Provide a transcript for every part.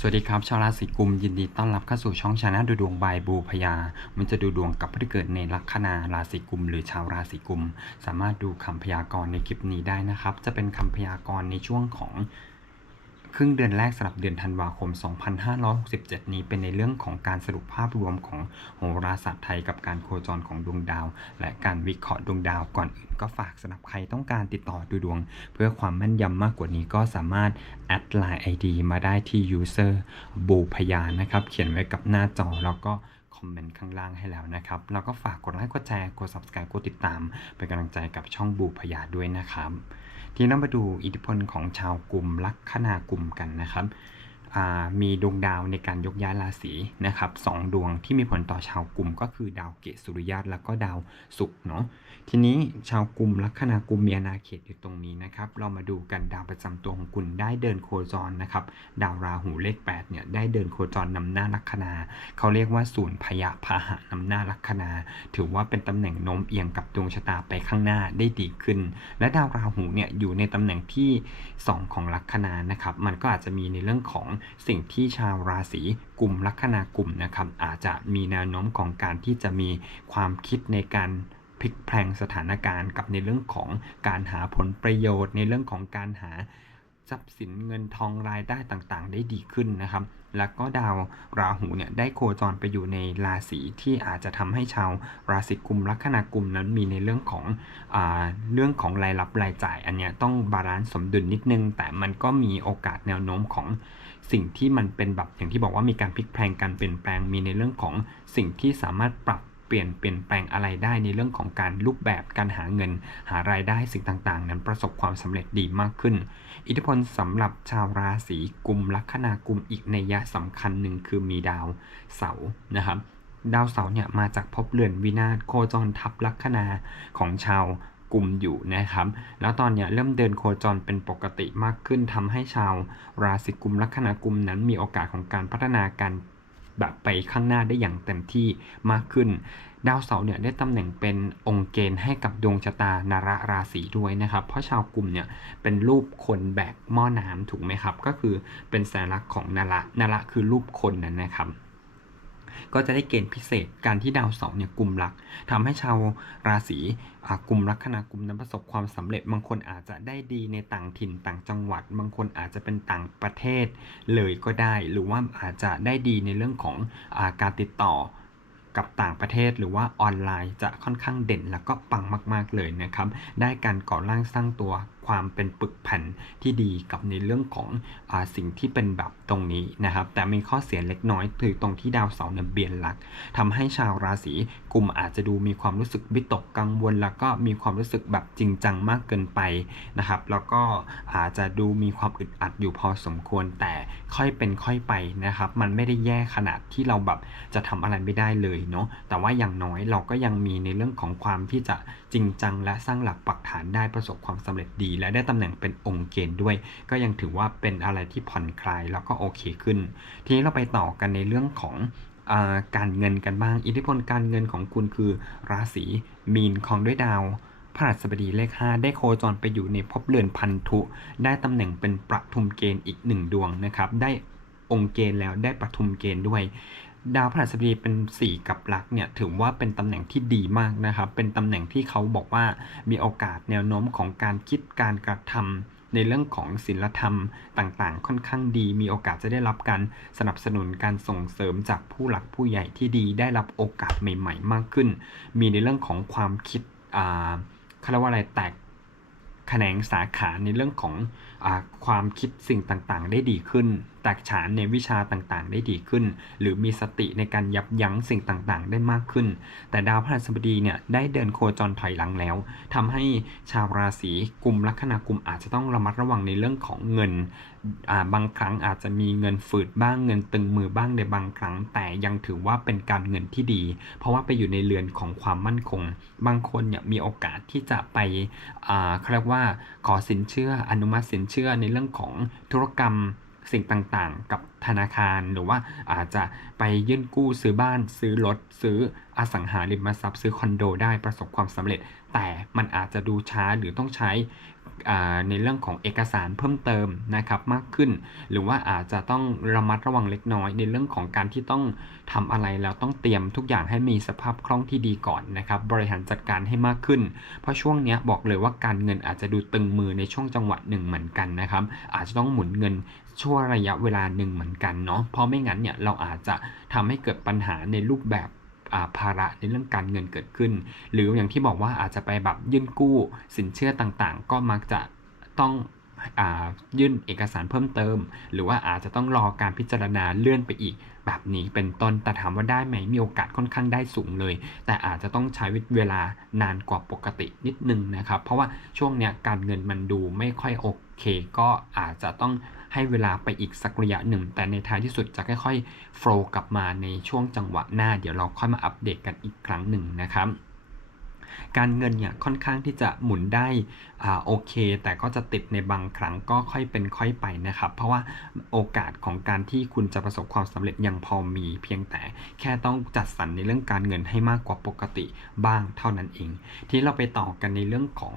สวัสดีครับ ชาวราศีกุมยินดีต้อนรับเข้าสู่ช่องชาแนลดูดวงบายบูพยา มันจะดูดวงกับผู้ที่เกิดในลัคนาราศีกุม หรือชาวราศีกุม สามารถดูคำพยากรณ์ในคลิปนี้ได้นะครับ จะเป็นคำพยากรณ์ในช่วงของ ครึ่งเดือนแรกสำหรับเดือนธันวาคม 2567 นี้เป็นในเรื่องของการสรุปภาพรวมของโหราศาสตร์ไทยกับการโคจรของดวงดาว และการวิเคราะห์ดวงดาวก่อนอื่นก็ฝากสำหรับใครต้องการติดต่อดูดวง เพื่อความแม่นยำมากกว่านี้ก็สามารถแอดไลน์ ID มาได้ที่ user บูพยานะครับ เขียนไว้กับหน้าจอแล้วก็คอมเมนต์ข้างล่างให้แล้วนะครับ แล้วก็ฝากกดไลค์ กดแชร์ กด subscribe กดติดตาม เป็นกำลังใจกับช่องบูพยาด้วยนะครับ ทีนี้เรามาดูอิทธิพลของชาวกลุ่มลัคนากลุ่มกันนะครับ มีดวงดาวในการยกย้ายราศีนะครับสองดวงที่มีผลต่อชาวกลุ่มก็คือดาวเกตสุริยะแล้วก็ดาวศุกร์เนาะทีนี้ชาวกลุ่มลัคนากลุ่มมีอาณาเขตอยู่ตรงนี้นะครับ เรามาดูกันดาวประจำตัวของคุณได้เดินโคจรนะครับ ดาวราหูเลข8เนี่ยได้เดินโคจรนำหน้าลัคนา เขาเรียกว่าศูนย์พยาพาหะนำหน้าลัคนา ถือว่าเป็นตำแหน่งโน้มเอียงกับดวงชะตาไปข้างหน้าได้ดีขึ้น และดาวราหูเนี่ยอยู่ในตำแหน่งที่ 2 ของลัคนานะครับ มันก็อาจจะมีในเรื่องของสิ่งที่ชาวราศีกลุ่มลัคนากลุ่มนะครับอาจจะมีแนวโน้มของการที่จะมีความคิดในการพลิกแพลงสถานการณ์กับในเรื่องของการหาผลประโยชน์ ในเรื่องของการหาทรัพย์สินเงินทองรายได้ต่างๆ ได้ดีขึ้นนะครับ แล้วก็ดาวราหูเนี่ยได้โคจรไปอยู่ในราศีที่อาจจะทำให้ชาวราศีกุมลัคนากลุ่มนั้นมีในเรื่องของอเรื่องของรายรับรายจ่าย อันเนี้ยต้องบาลานซ์สมดุลนิดนึง แต่มันก็มีโอกาสแนวโน้มของ สิ่งที่มันเป็นแบบอย่างที่บอกว่ามีการพลิกแพลงการเปลี่ยนแปลงมีในเรื่องของสิ่งที่สามารถปรับเปลี่ยนเปลี่ยนแปลงอะไรได้ในเรื่องของการรูปแบบการหาเงิน หารายได้สิ่งต่างๆ นั้นประสบความสำเร็จดีมากขึ้น อิทธิพลสำหรับชาวราศีกุมลัคนากุมอีกในยะสำคัญหนึ่งคือมีดาวเสาร์นะครับดาวเสาร์เนี่ยมาจากภพเรือนวินาศโคจรทับลัคนาของชาว กลุ่มอยู่นะครับ แล้วตอนนี้เริ่มเดินโคจรเป็นปกติมากขึ้นทำให้ชาวราศีกุมลัคนากลุ่มนั้นมีโอกาสของการพัฒนาการแบบไปข้างหน้าได้อย่างเต็มที่มากขึ้น ดาวเสาร์เนี่ยได้ตำแหน่งเป็นองค์เกณฑ์ให้กับดวงชะตานาระราศีด้วยนะครับ เพราะชาวกลุ่มเนี่ยเป็นรูปคนแบกหม้อน้ำถูกไหมครับ ก็คือเป็นสัญลักษณ์ของนาระนาระคือรูปคนนั้นนะครับ ก็จะได้เกณฑ์พิเศษการที่ดาวเสาร์เนี่ยกลุ่มรักทำให้ชาวราศีอ่ากลุ่มลัคนากลุ่มนั้นประสบความสำเร็จ บางคนอาจจะได้ดีในต่างถิ่นต่างจังหวัด บางคนอาจจะเป็นต่างประเทศเลยก็ได้ หรือว่าอาจจะได้ดีในเรื่องของอาการติดต่อกับต่างประเทศหรือว่าออนไลน์จะค่อนข้างเด่นแล้วก็ปังมาก ๆ เลยนะครับ ได้การก่อร่างสร้างตัว ความเป็นปึกแผ่นที่ดีกับในเรื่องของอสิ่งที่เป็นแบบตรงนี้นะครับ แต่มีข้อเสียเล็กน้อยคือตรงที่ดาวเสาร์เนี่ยเบียนหลักทำให้ชาวราศีกุมอาจจะดูมีความรู้สึกวิตกกังวล แล้วก็มีความรู้สึกแบบจริงจังมากเกินไปนะครับ แล้วก็อาจจะดูมีความอึดอัดอยู่พอสมควร แต่ค่อยเป็นค่อยไปนะครับ มันไม่ได้แย่ขนาดที่เราแบบจะทำอะไรไม่ได้เลยเนาะแต่ว่าอย่างน้อยเราก็ยังมีในเรื่องของความที่จะจริงจังและสร้างหลักปักฐานได้ประสบความสำเร็จดีและได้ตำแหน่งเป็นองค์เกณฑ์ด้วย ก็ยังถือว่าเป็นอะไรที่ผ่อนคลายแล้วก็โอเคขึ้น ทีนี้เราไปต่อกันในเรื่องของอการเงินกันบ้าง อิทธิพลการเงินของคุณคือราศีมีนของด้วยดาวพฤหัสบดีเลข 5 ได้โคจรไปอยู่ในภพเรือนพันธุ ได้ตำแหน่งเป็นประทุมเกณฑ์อีกหนึ่งดวงนะครับ ได้องค์เกณฑ์แล้วได้ประทุมเกณฑ์ด้วย ดาวพฤหัสบดีเป็น 4 กับลักเนี่ยถือว่าเป็นตำแหน่งที่ดีมากนะครับ เป็นตำแหน่งที่เขาบอกว่ามีโอกาสแนวโน้มของการคิดการกระทำในเรื่องของศีลธรรมต่างๆ ค่อนข้างดี มีโอกาสจะได้รับการสนับสนุนการส่งเสริมจากผู้หลักผู้ใหญ่ที่ดี ได้รับโอกาสใหม่ ๆ มากขึ้น มีในเรื่องของความคิดอ่าเขาเรียกว่าอะไรแตกแขนงสาขาในเรื่องของอาความคิดสิ่งต่างๆ ได้ดีขึ้น ตกฉานในวิชาต่างๆ ได้ดีขึ้น หรือมีสติในการยับยั้งสิ่งต่างๆ ได้มากขึ้น แต่ดาวพฤหัสบดีเนี่ยได้เดินโคจรถอยหลังแล้วทำให้ชาวราศีกลุ่มลัคนากลุ่มอาจจะต้องระมัดระวังในเรื่องของเงินาบางครั้งอาจจะมีเงินฝืดบ้างเงินตึงมือบ้างในบางครั้ง แต่ยังถือว่าเป็นการเงินที่ดี เพราะว่าไปอยู่ในเรือนของความมั่นคง บางคนเนี่ยมีโอกาสที่จะไปเขาเรียกว่าขอสินเชื่ออนุมัติสินเชื่อในเรื่องของธุรกรรม สิ่งต่างๆ กับ ธนาคารหรือว่าอาจจะไปยื่นกู้ซื้อบ้านซื้อรถซื้ออสังหาริมทรัพย์ซื้อคอนโดได้ประสบความสำเร็จ แต่มันอาจจะดูช้าหรือต้องใช้ในเรื่องของเอกสารเพิ่มเติมนะครับมากขึ้น หรือว่าอาจจะต้องระมัดระวังเล็กน้อย ในเรื่องของการที่ต้องทำอะไรแล้วต้องเตรียมทุกอย่างให้มีสภาพคล่องที่ดีก่อนนะครับบริหารจัดการให้มากขึ้น เพราะช่วงนี้บอกเลยว่าการเงินอาจจะดูตึงมือในช่วงจังหวะหนึ่งเหมือนกันนะครับอาจจะต้องหมุนเงินช่วงระยะเวลาหนึ่งเหมือนกันเนาะเพราะไม่งั้นเนี่ยเราอาจจะทำให้เกิดปัญหาในรูปแบบภาระในเรื่องการเงินเกิดขึ้น หรืออย่างที่บอกว่าอาจจะไปแบบยื่นกู้สินเชื่อต่างๆ ก็มักจะต้องอยื่นเอกสารเพิ่มเติม หรือว่าอาจจะต้องรอการพิจารณาเลื่อนไปอีก แบบนี้เป็นต้นแต่ถามว่าได้ไหมมีโอกาสค่อนข้างได้สูงเลย แต่อาจจะต้องใช้เวลานานกว่าปกตินิดนึงนะครับ เพราะว่าช่วงเนี้ยการเงินมันดูไม่ค่อยโอเค ก็อาจจะต้อง ให้เวลาไปอีกสักระยะหนึ่ง แต่ในท้ายที่สุดจะค่อยๆโฟล์กลับมาในช่วงจังหวะหน้า เดี๋ยวเราค่อยมาอัปเดตกันอีกครั้งหนึ่งนะครับการเงินเนี่ยค่อนข้างที่จะหมุนได้อ่าโอเค แต่ก็จะติดในบางครั้งก็ค่อยเป็นค่อยไปนะครับ เพราะว่าโอกาสของการที่คุณจะประสบความสำเร็จยังพอมีเพียงแต่แค่ต้องจัดสรรในเรื่องการเงินให้มากกว่าปกติบ้างเท่านั้นเอง ที่เราไปต่อกันในเรื่องของ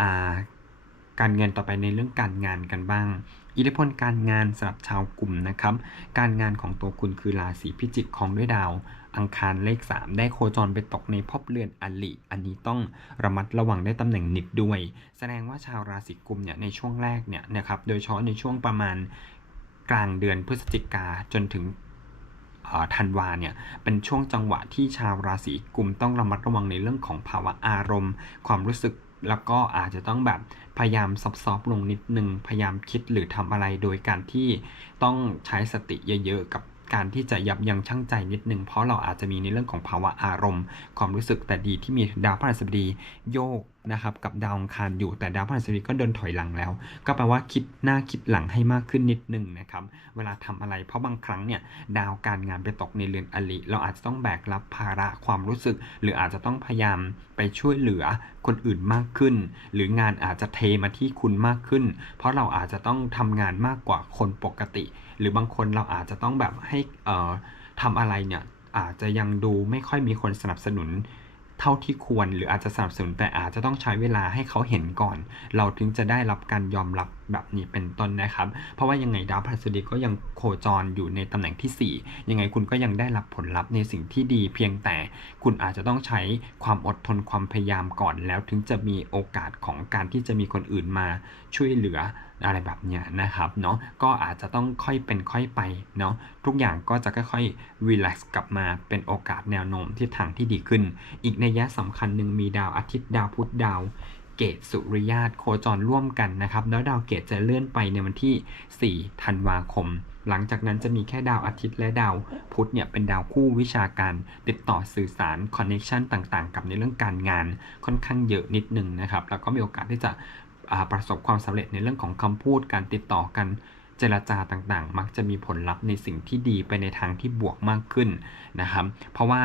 อ่าการเงินต่อไปในเรื่องการงานกันบ้าง อิทธิพลการงานสำหรับชาวกลุ่มนะครับ การงานของตัวคุณคือราศีพิจิกของด้วยดาว อังคารเลข 3 ได้โคจรไปตกในภพเรือนอลิ อันนี้ต้องระมัดระวังได้ตำแหน่งนิดด้วย แสดงว่าชาวราศีกุมเนี่ยในช่วงแรกเนี่ยนะครับ โดยเฉพาะในช่วงประมาณกลางเดือนพฤศจิกาจนถึงธันวาเนี่ยเป็นช่วงจังหวะที่ชาวราศีกุมต้องระมัดระวังในเรื่องของภาวะอารมณ์ ความรู้สึก แล้วก็อาจจะต้องแบบพยายามซอฟๆลงนิดนึง พยายามคิดหรือทำอะไรโดยการที่ต้องใช้สติเยอะๆกับการที่จะยับยั้งชั่งใจนิดนึง เพราะเราอาจจะมีในเรื่องของภาวะอารมณ์ ความรู้สึกแต่ดีที่มีดาวพฤหัสบดีโยกนะครับกับดาวอังคารอยู่แต่ดาวพฤหัสบดีก็เดินถอยหลังแล้ว ก็แปลว่าคิดหน้าคิดหลังให้มากขึ้นนิดนึงนะครับเวลาทำอะไรเพราะบางครั้งเนี่ยดาวการงานไปตกในเรือนอลิเราอาจจะต้องแบกรับภาระความรู้สึก หรืออาจจะต้องพยายามไปช่วยเหลือคนอื่นมากขึ้น หรืองานอาจจะเทมาที่คุณมากขึ้น เพราะเราอาจจะต้องทำงานมากกว่าคนปกติ หรือบางคนเราอาจจะต้องแบบให้เอ่อทำอะไรเนี่ยอาจจะยังดูไม่ค่อยมีคนสนับสนุน เท่าที่ควร หรืออาจจะสนับสนุนแต่อาจจะต้องใช้เวลาให้เขาเห็นก่อน เราถึงจะได้รับการยอมรับ แบบนี้เป็นต้นนะครับ เพราะว่ายังไงดาวพฤหัสบดีก็ยังโคจรอยู่ในตำแหน่งที่ 4 ยังไงคุณก็ยังได้รับผลลัพธ์ในสิ่งที่ดี เพียงแต่คุณอาจจะต้องใช้ความอดทนความพยายามก่อนแล้วถึงจะมีโอกาสของการที่จะมีคนอื่นมาช่วยเหลืออะไรแบบเนี้ยนะครับเนาะก็อาจจะต้องค่อยเป็นค่อยไปเนาะทุกอย่างก็จะค่อยๆรีแลกซ์กลับมาเป็นโอกาสแนวโน้มที่ทางที่ดีขึ้น อีกในยยะสำคัญหนึ่งมีดาวอาทิตย์ดาวพุธดาว เกตสุริยาตโคจรร่วมกันนะครับแล้วดาวเกตจะเลื่อนไปในวันที่ 4 ธันวาคม หลังจากนั้นจะมีแค่ดาวอาทิตย์และดาวพุธเนี่ยเป็นดาวคู่วิชาการติดต่อสื่อสารคอนเน c ชันต่างๆ กับในเรื่องการงานค่อนข้างเยอะนิดนึงนะครับแล้วก็มีโอกาสที่จะประสบความสำเร็จในเรื่องของคำพูดการติดต่อกันเจรจาต่างๆ มักจะมีผลลัพธ์ในสิ่งที่ดีไปในทางที่บวกมากขึ้นนะครับ เพราะว่า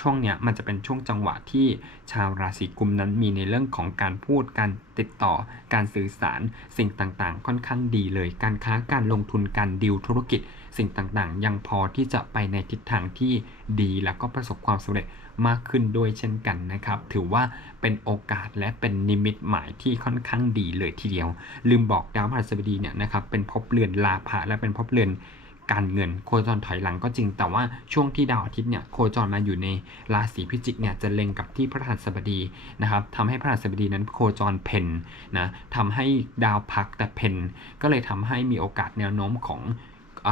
ช่วงเนี้ยมันจะเป็นช่วงจังหวะที่ชาวราศีกุมนั้นมีในเรื่องของการพูดการติดต่อการสื่อสารสิ่งต่างๆ ค่อนข้างดีเลย การค้าการลงทุนการดิวธุรกิจ สิ่งต่างๆ ยังพอที่จะไปในทิศทางที่ดีแล้วก็ประสบความสำเร็จมากขึ้นด้วยเช่นกันนะครับ ถือว่าเป็นโอกาสและเป็นนิมิตหมายที่ค่อนข้างดีเลยทีเดียว ลืมบอกดาวพฤหัสบดีเนี่ยนะครับเป็นภพเรือนลาภะและเป็นภพเรือน การเงินโคจรถอยหลังก็จริง แต่ว่าช่วงที่ดาวอาทิตย์เนี่ยโคจรมาอยู่ในราศีพิจิกเนี่ยจะเล็งกับที่พระหัสบดีนะครับทำให้พระหัสบดีนั้นโคจรเพนนะทำให้ดาวพักแต่เพนก็เลยทำให้มีโอกาสแนวโน้มของอ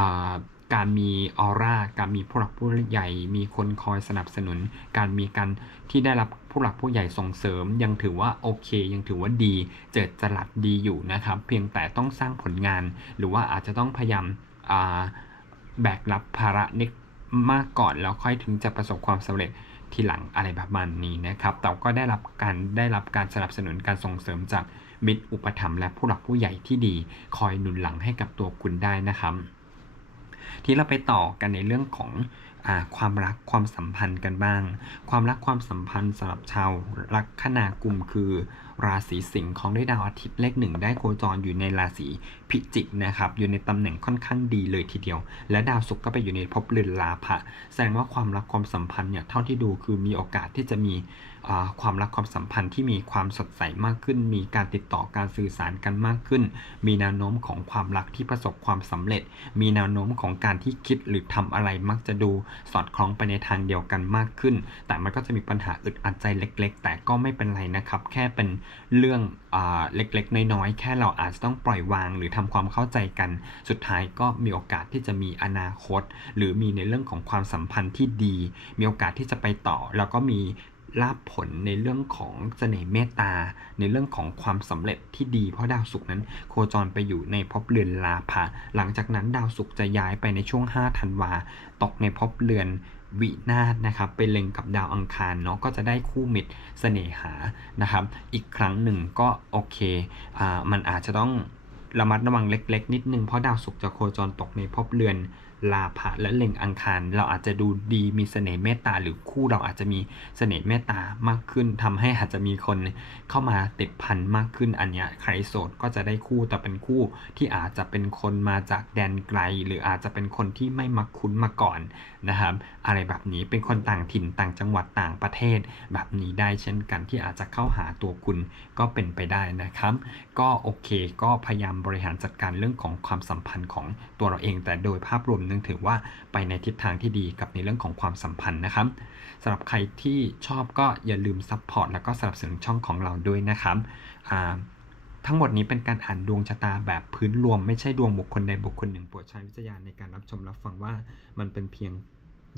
การมีออร่า การมีผู้หลักผู้ใหญ่ มีคนคอยสนับสนุน การมีการที่ได้รับผู้หลักผู้ใหญ่ส่งเสริม ยังถือว่าโอเค ยังถือว่าดี เจิดจรัสดีอยู่นะครับ เพียงแต่ต้องสร้างผลงาน หรือว่าอาจจะต้องพยายาม แบกรับภาระนิดมากก่อนแล้วค่อยถึงจะประสบความสำเร็จทีหลังอะไรแบบมันนี้นะครับ แต่ก็ได้รับการได้รับการสนับสนุนการส่งเสริมจากมิตรอุปถัมภ์และผู้หลักผู้ใหญ่ที่ดี คอยหนุนหลังให้กับตัวคุณได้นะครับ ที่เราไปต่อกันในเรื่องของ ความรักความสัมพันธ์กันบ้าง ความรักความสัมพันธ์สำหรับชาวลัคนากุมคือราศีสิงห์ของด้วยดาวอาทิตย์เลขหนึ่งได้โคจรอยู่ในราศีพิจิกนะครับอยู่ในตำแหน่งค่อนข้างดีเลยทีเดียว และดาวศุกร์ก็ไปอยู่ในภพเรือนลาภะแสดงว่าความรักความสัมพันธ์เนี่ยเท่าที่ดูคือมีโอกาสที่จะมี ความรักความสัมพันธ์ที่มีความสดใสมากขึ้น มีการติดต่อการสื่อสารกันมากขึ้น มีแนวโน้มของความรักที่ประสบความสำเร็จ มีแนวโน้มของการที่คิดหรือทำอะไรมักจะดูสอดคล้องไปในทางเดียวกันมากขึ้น แต่มันก็จะมีปัญหาอึดอัดใจเล็ก ๆ แต่ก็ไม่เป็นไรนะครับ แค่เป็นเรื่องอเล็กๆ น้อยๆ แค่เราอาจจะต้องปล่อยวาง หรือทำความเข้าใจกัน สุดท้ายก็มีโอกาสที่จะมีอนาคต หรือมีในเรื่องของความสัมพันธ์ที่ดี มีโอกาสที่จะไปต่อ แล้วก็มี ลาภผลในเรื่องของเสน่ห์เมตตา ในเรื่องของความสำเร็จที่ดีเพราะดาวศุกร์นั้น โคจรไปอยู่ในภพเรือนลาภะหลังจากนั้นดาวศุกร์จะย้ายไปในช่วง 5 ธันวา ตกในภพเรือนวินาศนะครับไปเล็งกับดาวอังคารเนาะก็จะได้คู่มิตรเสน่หานะครับ อีกครั้งหนึ่งก็โอเคอ่ามันอาจจะต้องระมัดระวังเล็ก ๆ นิดนึงเพราะดาวศุกร์จะโคจรตกในภพเรือน ลาภะและเล็งอังคาร เราอาจจะดูดีมีเสน่ห์เมตตาหรือคู่เราอาจจะมีเสน่ห์เมตตามากขึ้นทำให้อาจจะมีคนเข้ามาติดพันมากขึ้นอันเนี้ยใครโสดก็จะได้คู่แต่เป็นคู่ที่อาจจะเป็นคนมาจากแดนไกล หรืออาจจะเป็นคนที่ไม่มักคุ้นมาก่อนนะครับอะไรแบบนี้เป็นคนต่างถิ่นต่างจังหวัดต่างประเทศ แบบนี้ได้เช่นกันที่อาจจะเข้าหาตัวคุณก็เป็นไปได้นะครับ ก็โอเคก็พยายามบริหารจัดการเรื่องของความสัมพันธ์ของตัวเราเอง แต่โดยภาพรวมนึงถือว่าไปในทิศทางที่ดีกับในเรื่องของความสัมพันธ์นะครับสำหรับใครที่ชอบก็อย่าลืมซัพพอร์ตแล้วก็สนับสนุนช่องของเราด้วยนะครับทั้งหมดนี้เป็นการอ่านดวงชะตาแบบพื้นรวม ไม่ใช่ดวงบุคคลใดบุคคลหนึ่งโปรดใช้วิจารณญาณในการรับชมรับฟังว่ามันเป็นเพียง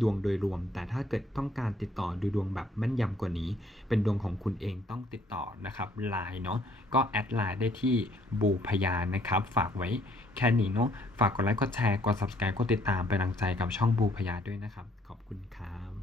ดวงโดยรวม แต่ถ้าเกิดต้องการติดต่อดูดวงแบบแม่นยำกว่านี้ เป็นดวงของคุณเองต้องติดต่อนะครับไลน์เนาะก็แอดไลน์ได้ที่บูพยานะครับ ฝากไว้แค่นี้เนาะฝากกดไลค์กดแชร์กด subscribe กดติดตามเป็นกำลังใจกับช่องบูพยาด้วยนะครับ ขอบคุณครับ